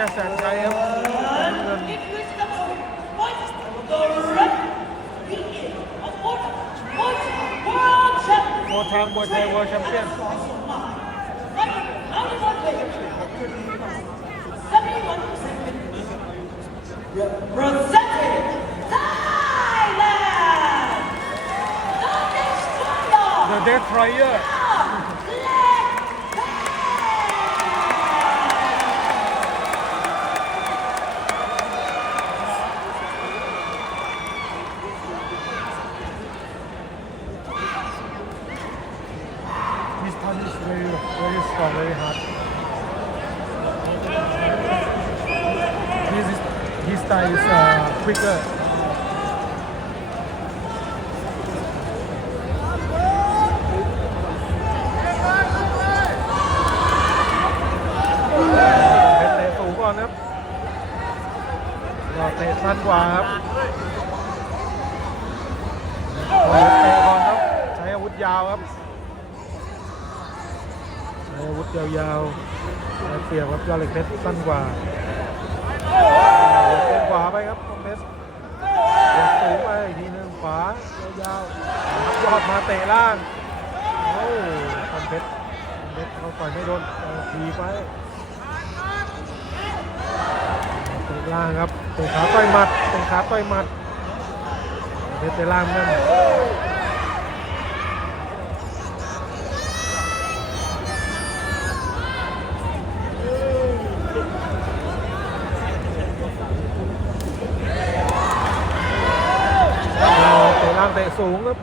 วิลด์แชมเปี้ยน Presenting Thailand! The Destroyer! The Destroyer This time is very very strong very hard His his style is uh, quicker เป็นเตะสูงก่อนครับ ทันกว่าครับเปิดเตะก่อนครับ ใช้อาวุธยาวครับใช้อาวุธยาวๆเปรียบครับยอดเหล็กเพชรสั้นกว่าเป็นขวาไปครับคอมเพชรสูงไปอีกทีนึงขวายาวๆรับยอดมาเตะล่างโอ้คอมเพชรคอมเพชรเขาต่อยไม่โดนเอาทีไป เตะ ล่างครับเตะขาต่อยหมัดเตะขาต่อยหมัดเพชรเตะล่างนั่นเตะล่างเตะสูงครับ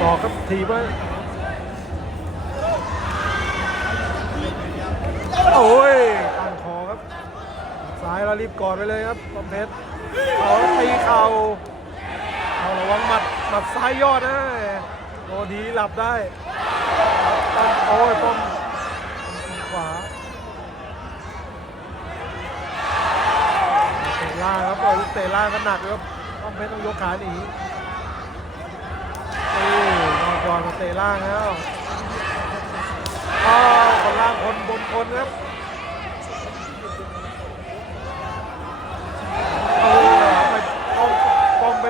ศอกครับทีไว้โอ้ยตั้งคอครับซ้ายแล้วรีบกอดไปเลยครับคอมเพชรเขาตีเข่าเอาระวังหมัดหมัดซ้ายยอดนะโดดีหลับได้ตั้งโอ้ยป้อมขวาเตะล่างครับเอาลูกเตะล่างก็หนักครับคอมเพชรต้องยกขาหนี ก่อนมาเตะล่างแล้วอ้าวคนล่างคนบนคนครับเอาไปป้อมป้อมไป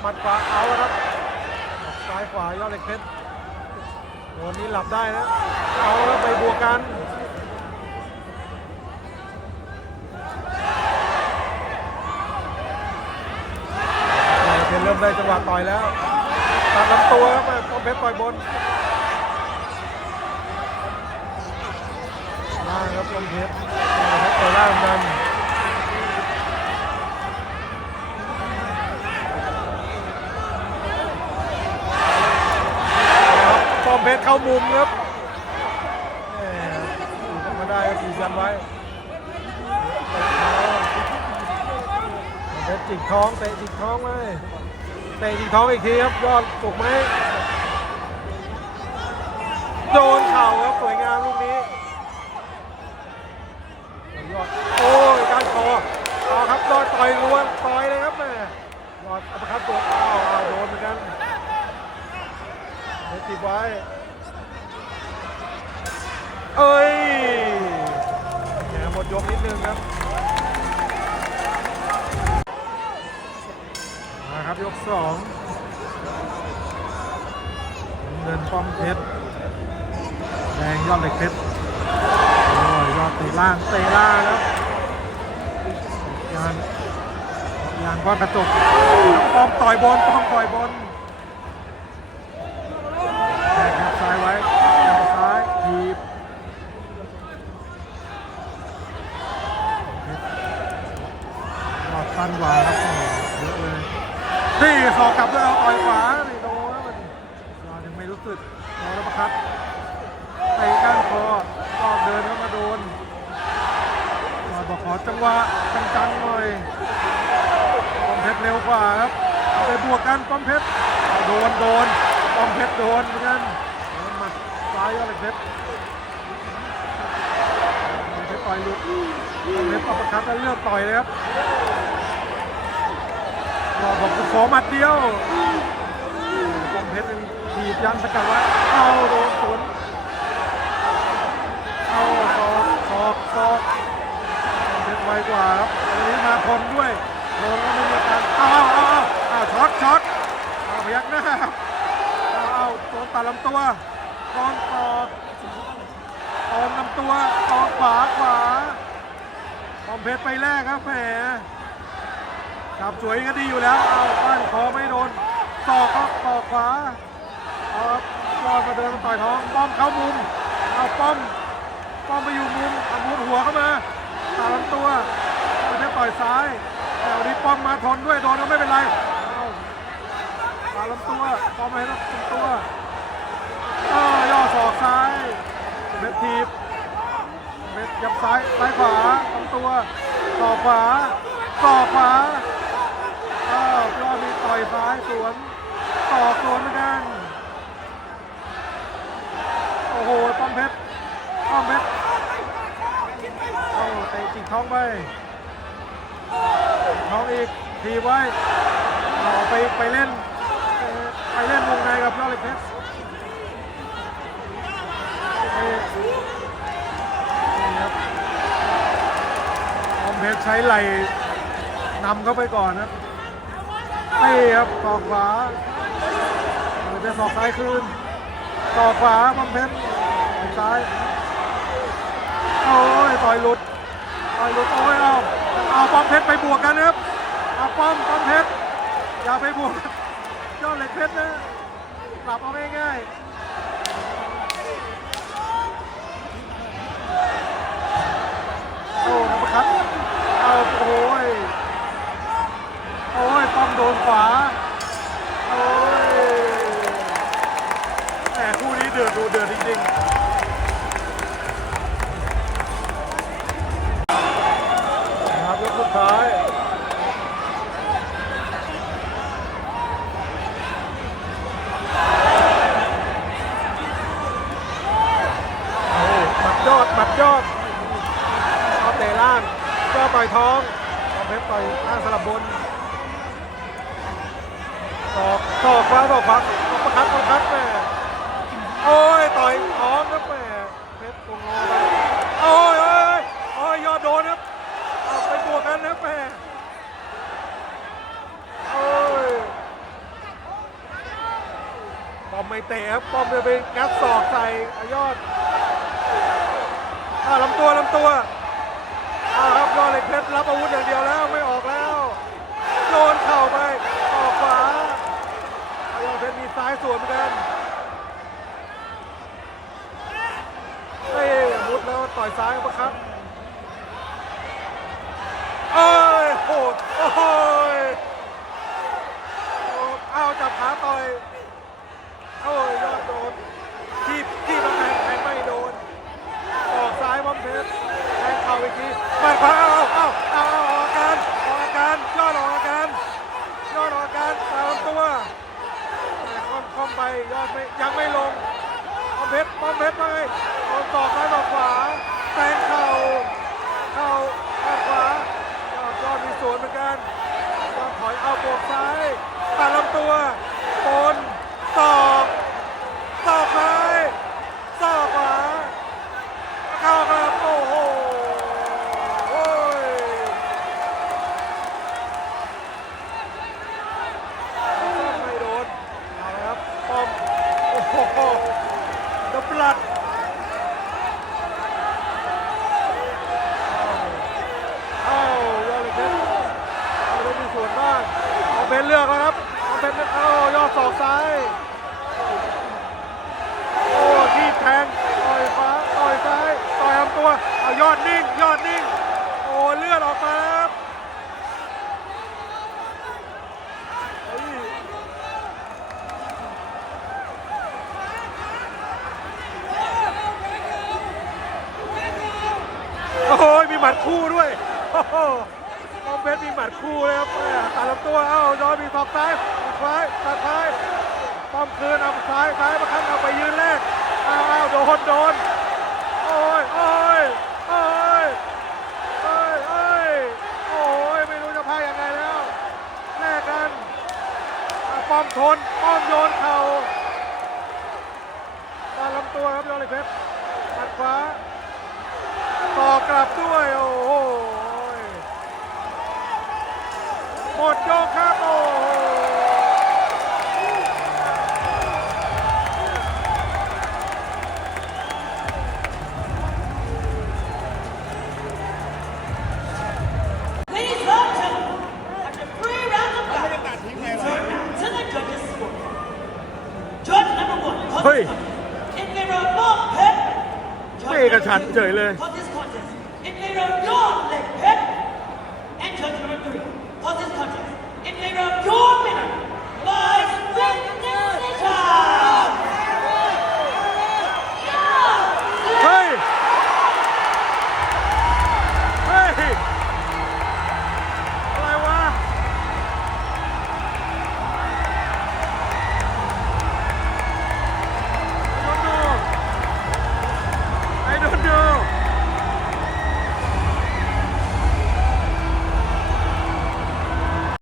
หมัดขวาเอาแล้วครับซ้ายขวายอดเหล็กเพชรวันนี้หลับได้นะ เอาแล้วไปบวกกันเหล็กเพชรเริ่มได้จังหวะต่อยแล้ว ตัดลำตัวครับป้อมเพชรต่อยบนล่างครับป้อมเพชรปล่อยล่างกันป้อมเพชรเข้ามุมครับแหมอยู่กันมาได้ครับสี่ยันไว้เพชรจิกท้องเตะจิกท้องไว้ เตะอีกท้องอีกทีครับยอดสุกไหมโดนเข่าครับสวยงามลูกนี้ยอดโอ้ยการคอเอาครับยอดต่อยล้วนต่อยเลยครับแม่ยอดอัปคัตตัวอ้าวอ้าโดนเหมือนกันเด็ดติไว้เอ้ยแหมหมดยกนิดนึงครับ มาครับ ยกสองเงินป้อมเพชรแดงยอดเหล็กเพชรโอ้ยยอดเตะล่างเตะล่างครับยางยางก้อนกระจกป้อมต่อยบนป้อมต่อยบนแทงครับซ้ายไว้แทงซ้ายทีบยอดสั้นกว่าครับโอ้โหเยอะเลย นี่สอกกลับแล้วต่อยขวานี่โดนแล้วมันยอดยังไม่รู้สึกโดนแล้วประคับไปก้านคอก็เดินเข้ามาโดนยอดบอกขอจังหวะจังๆหน่อยป้อมเพชรเร็วกว่าครับเอาไปบวกกันป้อมเพชรเอาโดนโดนป้อมเพชรโดนเหมือนกันโดนหมัดซ้ายายยอดเหล็กเพชรยอดเหล็กเพชรต่อยหลุดยอดเหล็กเพชรอัปเปอร์คัตแล้วเลือกต่อยเลยครับ รอบอกขอหมัดเดียวป้อมเพชรยังถีบยันสกัดไว้เอาโดนสวนเอาศอกศอกศอกป้อมเพชรไวกว่าครับอันนี้มาทนด้วยโดนแล้วไม่มีการเอาเอาเอาเอาช็อตช็อตเอาพยักหน้าเอาเอาโดนตัดลำตัวกอนตอกอนลำตัวตอกขวาขวาป้อมเพชรไปแรกครับแหม จับสวยก็ดีอยู่แล้วเอาป้านคอไม่โดนศอกก็ศอกขวาเอาครับรอดมาเดินมาต่อยท้องป้อมเข้ามุมเอาป้อมป้อมไปอยู่มุมเอามุมหัวเข้ามาตาลำตัวไม่ใช่ต่อยซ้ายแต่วันนี้ป้อมมาทนด้วยโดนก็ไม่เป็นไรเอาตาลำตัวป้อมไม่ให้ลำตัวเออย่อศอกซ้ายเม็ดทีบเม็ดยับซ้ายซ้ายขวาลำตัวต่อขวาต่อขวา ต่อยซ้ายสวนต่อสวนเหมือนกันโอ้โหป้อมเพชรป้อมเพชรเอาเตะจิกท้องไปท้องอีกทีไว้เอไปไปเล่นไปเล่นวงในกับยอดเหล็กเพชรเอ่อนี่คอมเพชรใช้ไหลนำเข้าไปก่อนครับ นี่ครับศอกขวาเป็นสอกซ้ายคืนศอกขวาบอมเพชรซ้ายโอ้ยต่อยหลุดต่อยหลุดโอ้ยเอาเอาป้อมเพชรไปบวกกันนะครับเอาป้อมป้อมเพชรอย่าไปบวกยอดเหล็กเพชรนะกลับเอาง่ายๆ โอ้นับประคัดเอาโอ้ย โอ้ยป้อม โดนขวา โอ้ยแหมคู่นี้เดือดดูเดือดจริงๆนะครับยกสุดท้าย โอ้หมัดยอดหมัดยอด เอาเตะล่างก็ต่อยท้องเอาเพชรต่อยล่างสลับบนตอกตอก ขวาตอกขวาตอกประคัดประคัดแม่โอ้ยต่อยท้องครับแม่เพชรตรงงอไปโอ้ยโอ้ยโอ้ยยอดโดนครับเอาไปบวกกันนะแม่โอ้ยป้อมไม่เตะครับป้อมจะไปงัดศอกใส่ยอดอ่าลำตัวลำตัวอ่าครับยอดเหล็กเพชรรับอาวุธอย่างเดียวแล้วไม่ออกแล้วโดนเข่าไปออกขวาอ่ายอดเพชรมี ซ้ายสวนเหมือนกันเฮ้ยมุดแล้วต่อยซ้ายปะครับเอ้ยโหดโอ้ยอ้เอาจับขาต่อย โอ้ยยอดโดนที่ที่มันแทงแทงไม่โดน ออกซ้ายบอมเพชรแทงเข่าอีกทีหมัดขวาเอาเอาเอาเอาออกอาการออกอาการยอดออกอาการยอดออกอาการตามตัวแต่คอมคอมไปยอดไม่ยังไม่ลงบอมเพชรบอมเพชรไปโดนตอกซ้ายตอกขวาแทงเข่าเข่าแทงขวายอดยอดมีสวนเหมือนกันยอดถอยเอาบวกซ้ายตัดลำตัวปนตอกตอกซ้ายตอกขวา เข้าครับโอ้โหโอ้ยไม่โดนเอาละครับป้อมโอ้โหดับลัด เอ้ายอดเลยเพชรเอาเลยมีส่วนบ้างเอาเป็นเลือกแล้วครับเอาเป็นเอ้ายอดสองซ้ายโอ้ที่แทงต่อยฟ้าต่อยซ้ายต่อยลำตัวเอายอดนิ่งยอดนิ่งโอ้เลือดออกมาแล้วครับเฮ้ยโอ้โห มีหมัดคู่ด้วยโอ้โหมองเพชรมีหมัดคู่เลยครับตัดลำตัวเอ้ายอดมีศอกซ้ายตัดซ้ายตัดซ้ายป้อมคืนเอาซ้ายซ้ายมาคั้นเอาไปยืนแรกอ้าวโดนโดนโอ้ยโอ้ยโอ้ยโอ้ยโอ้ยโอ้ยไม่รู้จะพายยังไงแล้วแลกกันป้อมทนป้อมโยนเข่าตามลำตัวครับยอดเหล็กเพชรหมัดขวาต่อกลับด้วย number one, Hey. contest in favor of Bob Pet. Judge ไม่เอกฉัน number ท์ two, เฉยเลย contest contest in favor of your